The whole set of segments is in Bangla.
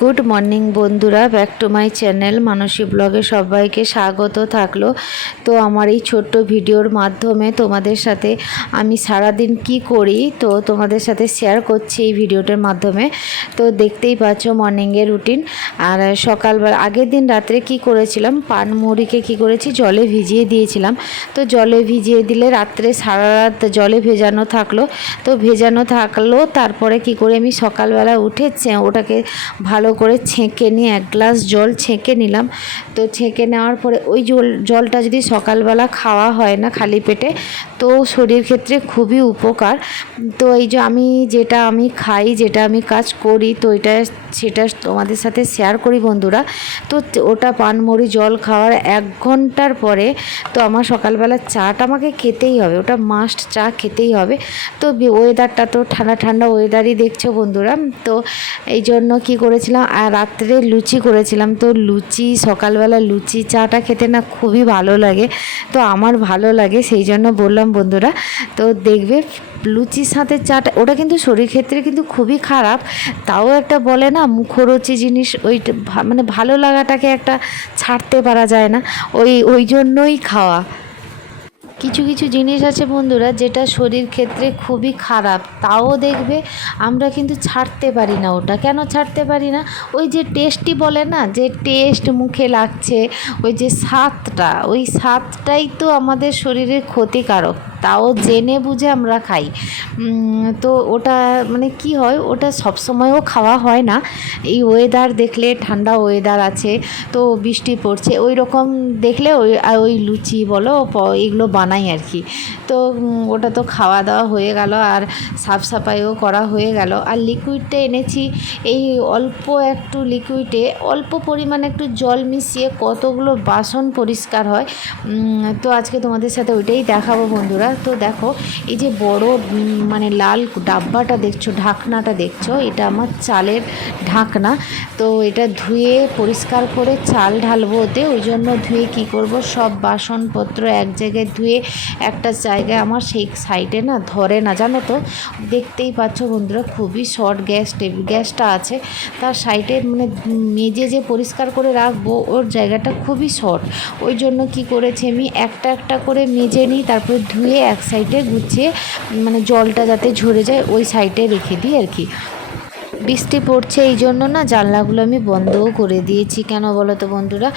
গুড মর্নিং বন্ধুরা, back to my channel Manasi ব্লগে সবাইকে স্বাগত থাকল। তো আমার এই ছোট্ট ভিডিওর মাধ্যমে তোমাদের সাথে আমি সারাদিন কি করি, তো তোমাদের সাথে শেয়ার করছি এই ভিডিওটার মাধ্যমে। তো দেখতেই পাচ্ছ মর্নিংয়ের রুটিন আর সকালবেলা আগের দিন রাত্রে কি করেছিলাম, পান মুড়িকে কি করেছি, জলে ভিজিয়ে দিয়েছিলাম। তো জলে ভিজিয়ে দিলে রাত্রে সারা রাত জলে ভেজানো থাকল। তো ভেজানো থাকল, তারপরে কি করে আমি সকালবেলা উঠেছে ওটাকে ভালো করে ছেঁকে নিয়ে, এক গ্লাস জল ছেঁকে নিলাম। তো ছেঁকে নেওয়ার পরে ওই জল, জলটা যদি সকালবেলা খাওয়া হয় না খালি পেটে, তো শরীর ক্ষেত্রে খুবই উপকার। তো এই যে আমি যেটা আমি খাই, যেটা আমি কাজ করি, তো এটা সেটা তোমাদের সাথে শেয়ার করি বন্ধুরা। তো ওটা পানমড়ি জল খাওয়ার এক ঘণ্টার পরে, তো আমার সকালবেলা চাটা আমাকে খেতেই হবে, ওটা মাস্ট চা খেতেই হবে। তো ওয়েদারটা তো ঠান্ডা ঠান্ডা ওয়েদারই দেখছ বন্ধুরা। তো এই জন্য কী করেছিলাম আর রাত্রে লুচি করেছিলাম। তো লুচি, সকালবেলা লুচি, চাটা খেতে না খুবই ভালো লাগে। তো আমার ভালো লাগে, সেই জন্য বললাম, বন্ধুরা, তো দেখবে লুচির সাথে চাটা, ওটা কিন্তু শরীর ক্ষেত্রে কিন্তু খুবই খারাপ। তাও একটা বলে না, মুখরোচি জিনিস, ওই মানে ভালো লাগাটাকে একটা ছাড়তে পারা যায় না। ওই ওই জন্যই খাওয়া। কিছু কিছু জিনিস আছে বন্ধুরা যেটা শরীর ক্ষেত্রে খুবই খারাপ, তাও দেখবে আমরা কিন্তু ছাড়তে পারি না ওটা। কেন ছাড়তে পারি না? ওই যে টেস্টই বলে না, যে টেস্ট মুখে লাগছে, ওই যে স্বাদটা, ওই স্বাদটাই তো আমাদের শরীরের ক্ষতিকারক। তাও জেনে বুঝে আমরা খাই। তো ওটা মানে কি হয়, ওটা সবসময়ও খাওয়া হয় না। এই ওয়েদার দেখলে ঠান্ডা ওয়েদার আছে, তো বৃষ্টি পড়ছে ওই রকম দেখলে ওই ওই লুচি বলো এগুলো বানাই আর কি। তো ওটা তো খাওয়া দাওয়া হয়ে গেল আর সাফ সাফাইও করা হয়ে গেল। আর লিকুইডটা এনেছি, এই অল্প একটু লিকুইডে অল্প পরিমাণে একটু জল মিশিয়ে কতগুলো বাসন পরিষ্কার হয়। তো আজকে তোমাদের সাথে ওইটাই দেখাবো বন্ধুরা। তো দেখো, এই যে বড় মানে লাল ডাব্বাটা দেখছ, ঢাকনাটা দেখছ, এটা আমার চালের ঢাকনা। তো এটা ধুয়ে পরিষ্কার করে চাল ঢালবো ওতে, ওই জন্য ধুয়ে কি করব, সব বাসনপত্র এক জায়গায় ধুয়ে একটা জায়গায় আমার সেই সাইডে না ধরে না, জানো তো? দেখতেই পাচ্ছ বন্ধুরা, খুবই শর্ট গ্যাস টেবিল, গ্যাসটা আছে। তার সাইডে মানে মেজে যে পরিষ্কার করে রাখব, ওর জায়গাটা খুবই শর্ট। ওই জন্য কি করেছি আমি, একটা একটা করে মেজে নিই, তারপরে ধুয়ে এক সাইডে গুছিয়ে মানে জলটা যাতে ঝরে যায় ওই সাইডে রেখে দিই আর কি। বৃষ্টি পড়ছে, এই জন্য না জানলাগুলো আমি বন্ধও করে দিয়েছি। কেন বলো তো বন্ধুরা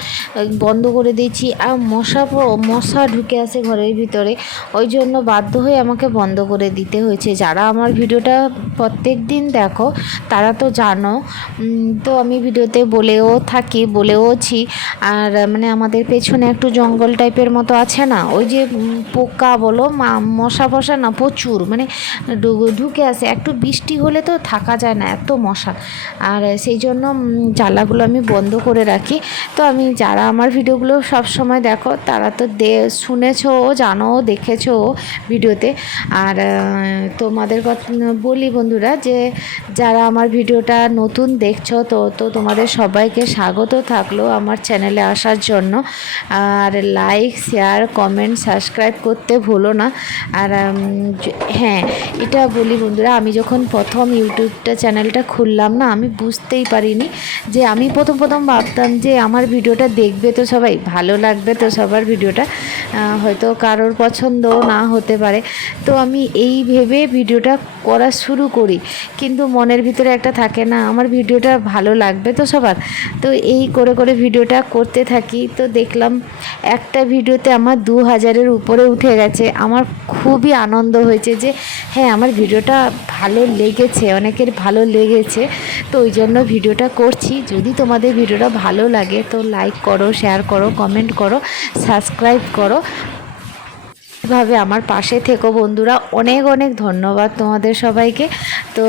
বন্ধ করে দিয়েছি আর মশা মশা ঢুকে আসে ঘরের ভিতরে। ওই জন্য বাধ্য হয়ে আমাকে বন্ধ করে দিতে হয়েছে। যারা আমার ভিডিওটা প্রত্যেক দিন দেখো, তারা তো জানো। তো আমি ভিডিওতে বলেও থাকি, বলেওছি। আর মানে আমাদের পেছনে একটু জঙ্গল টাইপের মতো আছে না? ওই যে পোকা বলো মশা ফশা না, প্রচুর। মানে ঢুকে আসে একটু বৃষ্টি হলে তো থাকা যায় না। এত মশা। আর সেই জন্য উম, জানলাগুলো আমি বন্ধ করে রাখি। তো আমি যারা আমার ভিডিওগুলো সব সময় দেখো তারা তো দে শুনেছো জানো দেখেছ ভিডিওতে। আর তোমাদের কথা বলি বন্ধুরা যে যারা আমার ভিডিওটা নতুন দেখছ তো তো তোমাদের সবাইকে স্বাগত থাকল আমার চ্যানেলে আসার জন্য। আর লাইক শেয়ার কমেন্ট সাবস্ক্রাইব করতে ভুলো না। আর হ্যাঁ এটা বলি বন্ধুরা আমি যখন প্রথম ইউটিউবটা চ্যানেলটা খুললাম না, আমি বুঝতেই পারিনি যে আমি প্রথম প্রথম ভাবতাম যে আমার ভিডিওটা দেখবে তো সবাই, ভালো লাগবে তো সবার ভিডিওটা হয়তো কারোর পছন্দও না হতে পারে। তো আমি এই ভেবে ভিডিওটা করা শুরু করি। কিন্তু মনের ভিতরে একটা থাকে না, আমার ভিডিওটা ভালো লাগবে তো সবার। তো এই করে করে ভিডিওটা করতে থাকি। তো দেখলাম একটা ভিডিওতে আমার দু হাজারের উপরে উঠে গেছে। আমার খুবই আনন্দ হয়েছে যে হ্যাঁ আমার ভিডিওটা ভালো লেগেছে, অনেকের ভালো লেগেছে। তো ওই জন্য ভিডিওটা করছি। যদি তোমাদের ভিডিওটা ভালো লাগে তো লাইক করো শেয়ার করো কমেন্ট করো সাবস্ক্রাইব করো। এভাবে আমার পাশে থেকো বন্ধুরা। অনেক অনেক ধন্যবাদ তোমাদের সবাইকে। তো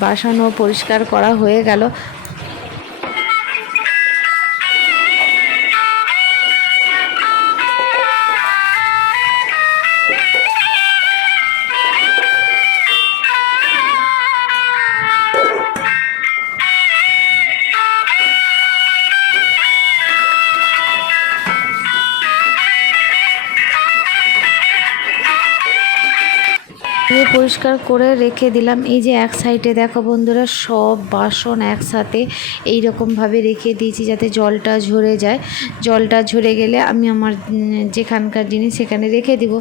বাসনও পরিষ্কার করা হয়ে গেল। ধুয়ে পরিষ্কার করে রেখে দিলাম। এই যে এক সাইডে দেখো বন্ধুরা, সব বাসন একসাথে এই রকমভাবে রেখে দিয়েছি যাতে জলটা ঝরে যায়। জলটা ঝরে গেলে আমি আমার যেখানকার জিনিস সেখানে রেখে দিব।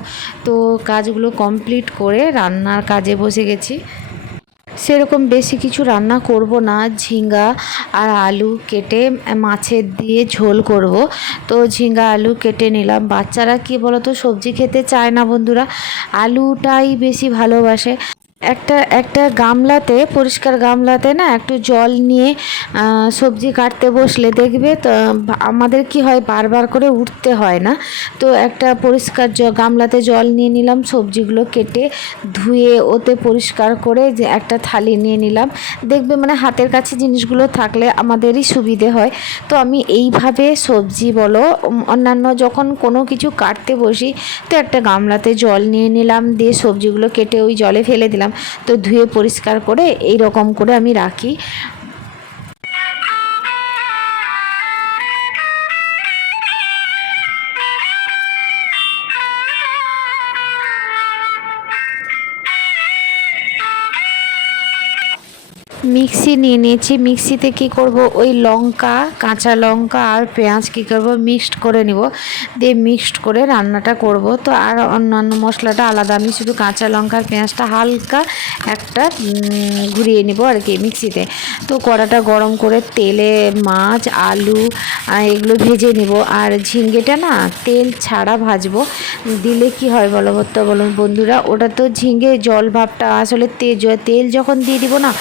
তো কাজগুলো কমপ্লিট করে রান্নার কাজে বসে গেছি। সেরকম বেশি কিছু রান্না করব না। ঝিঙ্গা আর আলু কেটে মাছের দিয়ে ঝোল করব। তো ঝিঙ্গা, আলু কেটে নিলাম। বাচ্চারা কি বলতো, সবজি খেতে চায় না বন্ধুরা। আলুটাই বেশি ভালোবাসে। একটা একটা গামলাতে, পরিষ্কার গামলাতে না একটু জল নিয়ে সবজি কাটতে বসলে দেখবে তো, আমাদের কি হয় বারবার করে উঠতে হয় না। তো একটা পরিষ্কার গামলাতে জল নিয়ে নিলাম, সবজিগুলো কেটে ধুয়ে ওতে পরিষ্কার করে যে একটা থালি নিয়ে নিলাম। দেখবে মানে হাতের কাছে জিনিসগুলো থাকলে আমাদেরই সুবিধে হয়। তো আমি এইভাবে সবজি বলো অন্যান্য যখন কোনো কিছু কাটতে বসি, তো একটা গামলাতে জল নিয়ে নিলাম, দিয়ে সবজিগুলো কেটে ওই জলে ফেলে দিলাম। তো ধুয়ে পরিষ্কার করে এই রকম করে আমি রাখি। মিক্সি নিয়ে নিয়েছি। মিক্সিতে কি করব? ওই লঙ্কা, কাঁচা লঙ্কা আর পেঁয়াজ কি করব? মিক্সড করে নিব। দিয়ে মিক্সড করে রান্নাটা করব। তো আর অন্যান্য মশলাটা আলাদা। আমি শুধু কাঁচা লঙ্কা আর পেঁয়াজটা হালকা একটা ঘুরিয়ে নিব আর কি মিক্সিতে। তো কড়াটা গরম করে তেলে মাছ, আলু এগুলো ভেজে নিব। আর ঝিঙ্গেটা না তেল ছাড়া ভাজবো। দিলে কি হয় বলো তো বলো বন্ধুরা? ওটা তো ঝিঙ্গে জল ভাবটা আসলে তেল যখন দিয়ে দিব না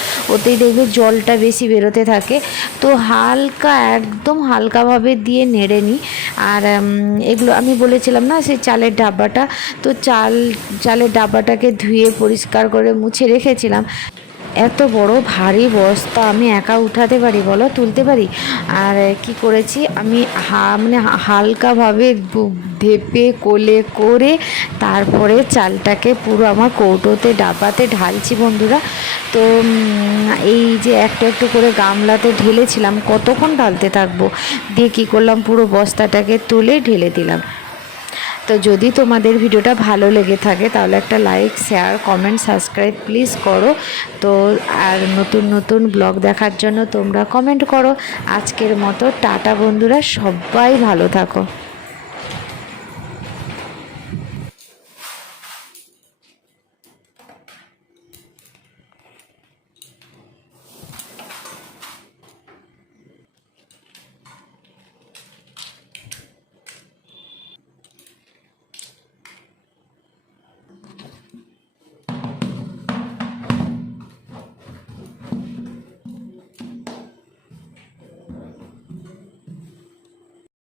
ওতেই দেখবে জলটা বেশি বেরোতে থাকে। তো হালকা, একদম হালকাভাবে দিয়ে নেড়ে নিই। আর এগুলো আমি বলেছিলাম না, সেই চালের ডাব্বাটা। তো চাল, চালের ডাব্বাটাকে ধুয়ে পরিষ্কার করে মুছে রেখেছিলাম। এত বড়, ভারী বস্তা আমি একা উঠাতে পারি বলো? তুলতে পারি? আর কি করেছি? আমি হা মানে হালকাভাবে ধেপে কোলে করে তারপরে চালটাকে পুরো আমার কৌটোতে ডাব্বাতে ঢালছি বন্ধুরা। তো এই যে একটু একটু করে গামলাতে ঢেলেছিলাম, কতক্ষণ ঢালতে থাকব? দিয়ে কী করলাম? পুরো বস্তাটাকে তুলে ঢেলে দিলাম। তো যদি তোমাদের ভিডিওটা ভালো লেগে থাকে, তাহলে একটা like share comment subscribe please করো। তো আর নতুন নতুন ব্লগ দেখার জন্য তোমরা কমেন্ট করো। আজকের মতো, টাটা বন্ধুরা, সবাই ভালো থাকো।